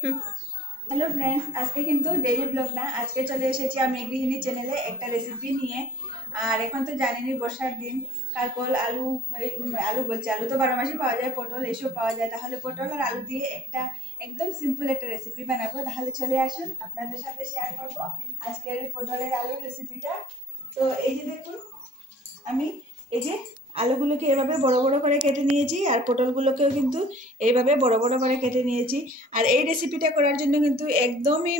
Hello friends, आज के किन्तु डेली ब्लग ना आज के चले एसेছি আমি গৃহিণী চ্যানেলে একটা রেসিপি নিয়ে। আর এখন তো জানেনই বর্ষার দিন, কারকল আলু আলু বলছি, আলু তো 12 মাসই পাওয়া যায়, পটল এসব পাওয়া যায়। তাহলে পটল আর আলু দিয়ে একটা একদম সিম্পল একটা রেসিপি বানাবো। তাহলে চলে আসুন, আপনাদের সাথে শেয়ার করব আজকের পটলের আলুর রেসিপিটা। তো এই যে দেখুন, আমি এই যে আলুগুলোকে এভাবে বড় বড় করে কেটে নিয়েছি, আর পটলগুলোকেও কিন্তু এইভাবে বড় বড় করে কেটে নিয়েছি। আর এই রেসিপিটা করার জন্য কিন্তু একদমই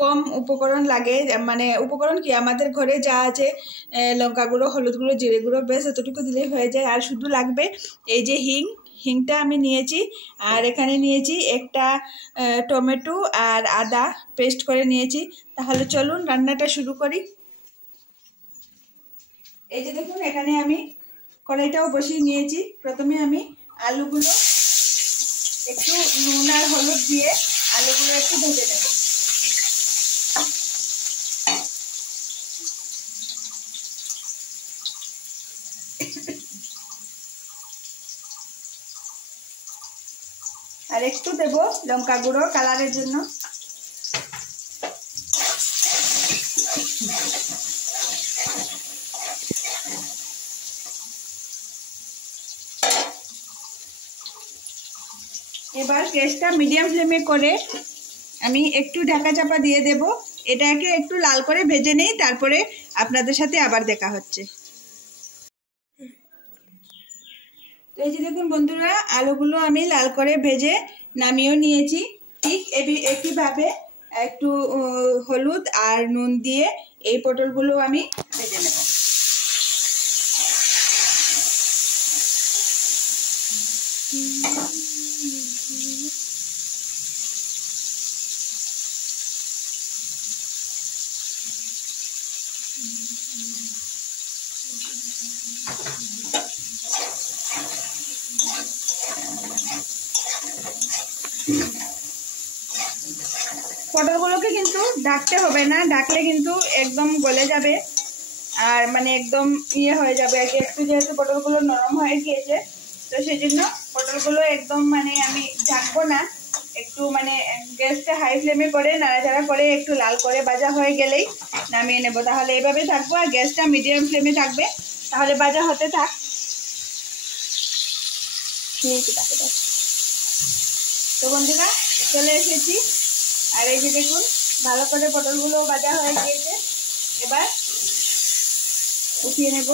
কম উপকরণ লাগে। উপকরণ কি, আমাদের ঘরে যা আছে, লঙ্কা গুঁড়ো, হলুদ গুঁড়ো, জিরে গুঁড়ো, বেশ এতটুকু দিলেই হয়ে যায়। আর শুধু লাগবে এই যে হিংটা আমি নিয়েছি, আর এখানে নিয়েছি একটা টমেটো আর আদা পেস্ট করে নিয়েছি। তাহলে চলুন রান্নাটা শুরু করি। এই যে দেখুন, এখানে আমি কড়াইটাও বসিয়ে নিয়েছি। প্রথমে আমি আলুগুলো একটু নুন আর হলুদ দিয়ে আলুগুলো একটু ভেজে নেব। আর একটু দেব লঙ্কা গুঁড়ো কালারের জন্য। এবার গ্যাসটা মিডিয়াম ফ্লেমে করে আমি একটু ঢাকা চাপা দিয়ে দেব। এটাকে একটু লাল করে ভেজে নেই, তারপরে আপনাদের সাথে আবার দেখা হচ্ছে। তো এই যে দেখুন বন্ধুরা, আলুগুলো আমি লাল করে ভেজে নামিয়েও নিয়েছি। ঠিক একইভাবে একটু হলুদ আর নুন দিয়ে এই পটলগুলো আমি ভেজে নেব। পটলগুলোকে কিন্তু ঢাকতে হবে না, ঢাকলে কিন্তু একদম গলে যাবে, আর একদম হয়ে যাবে আর কি। একটু যেহেতু পটলগুলো নরম হয়ে গিয়েছে, তো সেই জন্য পটলগুলো একদম আমি ঢাকবো না। একটু গ্যাসটা হাই ফ্লেমে করে নাড়াচাড়া করে একটু লাল করে ভাজা হয়ে গেলেই নামিয়ে নেব। তাহলে এইভাবে থাকবো, আর গ্যাসটা মিডিয়াম ফ্লেমে থাকবে। তাহলে ভাজা হতে থাক। তো বন্ধুরা, চলে এসেছি। আর এই যে দেখুন, ভালো করে পটলগুলো ভাজা হয়ে গিয়েছে। এবার উঠিয়ে নেব।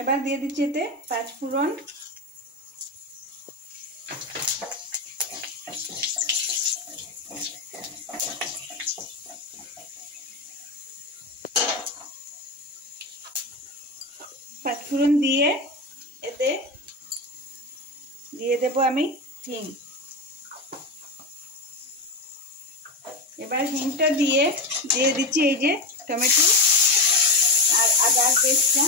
এবার দিয়ে দিচ্ছি এতে 5 ফোড়ন, দিয়ে এতে দিয়ে দেব আমি হিং। এবার হিংটা দিয়ে দিচ্ছি এই যে টমেটো আর আদার পেস্টটা।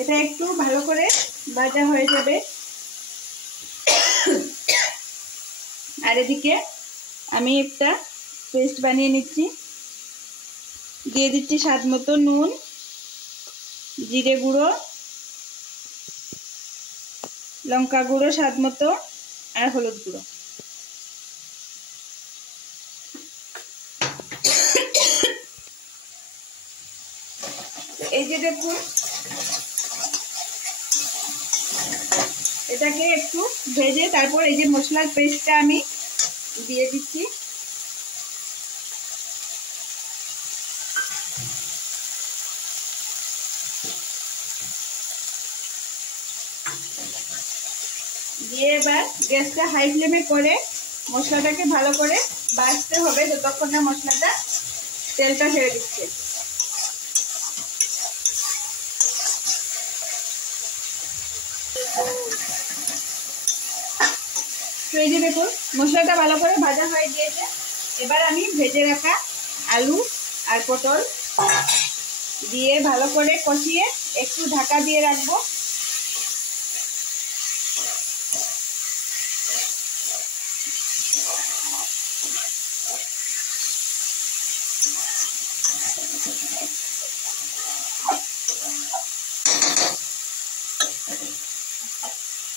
এটা একটু ভালো করে ভাজা হয়ে যাবে। আর এদিকে আমি একটা পেস্ট বানিয়ে নিচ্ছি। দিয়ে দিচ্ছি স্বাদ মতো নুন, জিরে গুঁড়ো, লঙ্কা গুঁড়ো স্বাদ মতো, আর হলুদ গুঁড়ো। এই যে দেখুন, এটাকে একটু ভেজে তারপর এই যে মশলার পেস্টটা আমি দিয়ে দিচ্ছি। দিয়ে এবার গ্যাসটা হাই ফ্লেমে করে মশলাটাকে ভালো করে ভাজতে হবে যতক্ষণ না মশলাটা তেলটা ছেড়ে দিচ্ছে। তো এই যে দেখুন মশলাটা ভালো করে ভাজা হয়ে গিয়েছে। এবার আমি ভেজে রাখা আলু আর পটল দিয়ে ভালো করে কষিয়ে একটু ঢাকা দিয়ে রাখবো।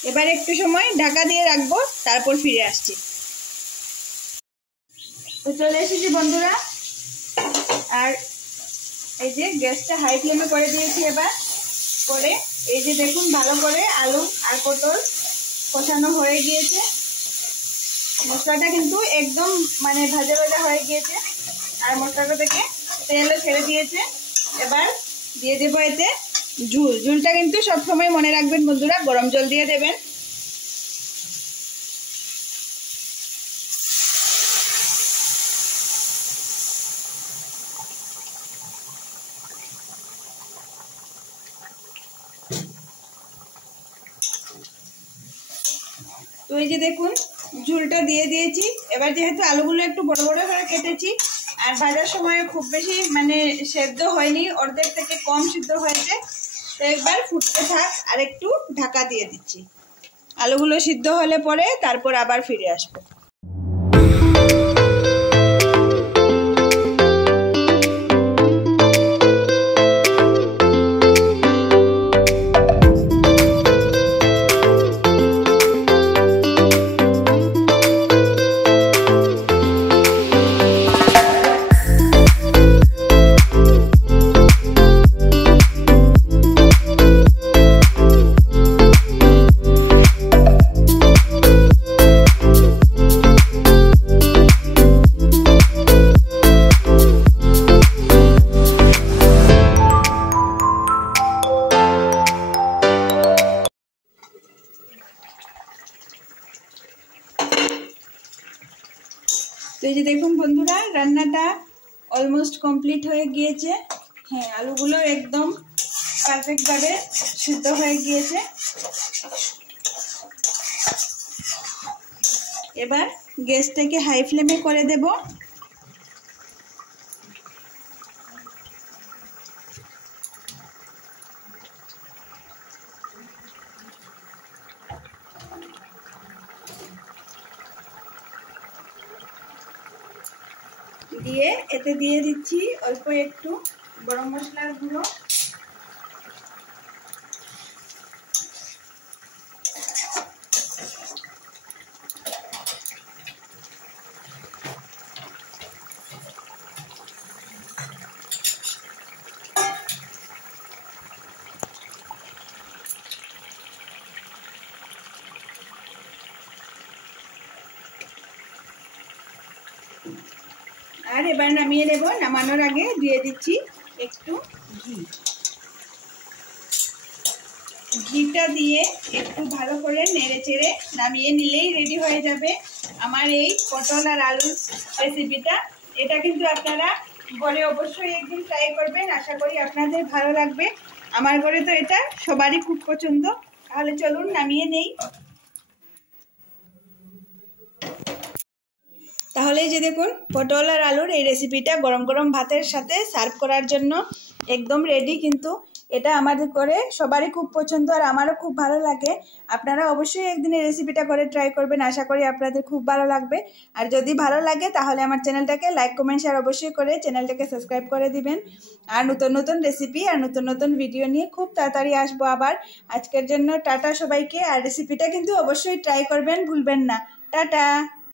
এবার একটু সময় ঢাকা দিয়ে রাখবো, তারপর ফিরে আসছি। তো চলে এসেছি বন্ধুরা, আর এই যে গ্যাসটা হাই ফ্লেমে করে দিয়েছি। এবার করে এই যে দেখুন ভালো করে আলু আর পটল কষানো হয়ে গিয়েছে। মশলাটা কিন্তু একদম মানে ভাজা ভাজা হয়ে গিয়েছে আর মশলাটা থেকে তেলও ছেড়ে দিয়েছে। এবার দিয়ে দেবো এতে ঝুল। ঝুলটা কিন্তু সবসময় মনে রাখবেন বন্ধুরা, গরম জল দিয়ে দেবেন। তো এই যে দেখুন ঝুলটা দিয়ে দিয়েছি। এবার যেহেতু আলুগুলো একটু বড় বড় করে কেটেছি আর ভাজার সময় খুব বেশি মানে সেদ্ধ হয়নি, অর্ধেক থেকে কম সিদ্ধ হয়েছে, তো একবার ফুটতে থাক আর একটু ঢাকা দিয়ে দিচ্ছি। আলুগুলো সিদ্ধ হলে পরে তারপর আবার ফিরে আসবো। তো এই যে দেখুন বন্ধুরা রান্নাটা অলমোস্ট কমপ্লিট হয়ে গিয়েছে। হ্যাঁ, আলুগুলো একদম পারফেক্টভাবে সিদ্ধ হয়ে গিয়েছে। এবার গ্যাসটাকে হাই ফ্লেমে করে দেব। দিয়ে এতে দিয়ে দিচ্ছি অল্প একটু গরম মশলার গুঁড়ো, আর এবার নামিয়ে নেব। নামানোর আগে দিয়ে দিচ্ছি একটু ঘি। ঘিটা দিয়ে একটু ভালো করে নেড়ে চেড়ে নামিয়ে নিলেই রেডি হয়ে যাবে আমার এই পটল আর আলুর রেসিপিটা। এটা কিন্তু আপনারা ঘরে অবশ্যই একদিন ট্রাই করবেন, আশা করি আপনাদের ভালো লাগবে। আমার ঘরে তো এটা সবারই খুব পছন্দ। তাহলে চলুন নামিয়ে নেই। তাহলে যে দেখুন পটল আর আলুর এই রেসিপিটা গরম গরম ভাতের সাথে সার্ভ করার জন্য একদম রেডি। কিন্তু এটা আমাদের করে সবারই খুব পছন্দ আর আমারও খুব ভালো লাগে। আপনারা অবশ্যই একদিন এই রেসিপিটা করে ট্রাই করবেন, আশা করি আপনাদের খুব ভালো লাগবে। আর যদি ভালো লাগে তাহলে আমার চ্যানেলটাকে লাইক কমেন্ট শেয়ার অবশ্যই করে চ্যানেলটাকে সাবস্ক্রাইব করে দিবেন। আর নতুন নতুন রেসিপি আর নতুন নতুন ভিডিও নিয়ে খুব তাড়াতাড়ি আসবো আবার। আজকের জন্য টাটা সবাইকে। আর রেসিপিটা কিন্তু অবশ্যই ট্রাই করবেন, ভুলবেন না। টাটা।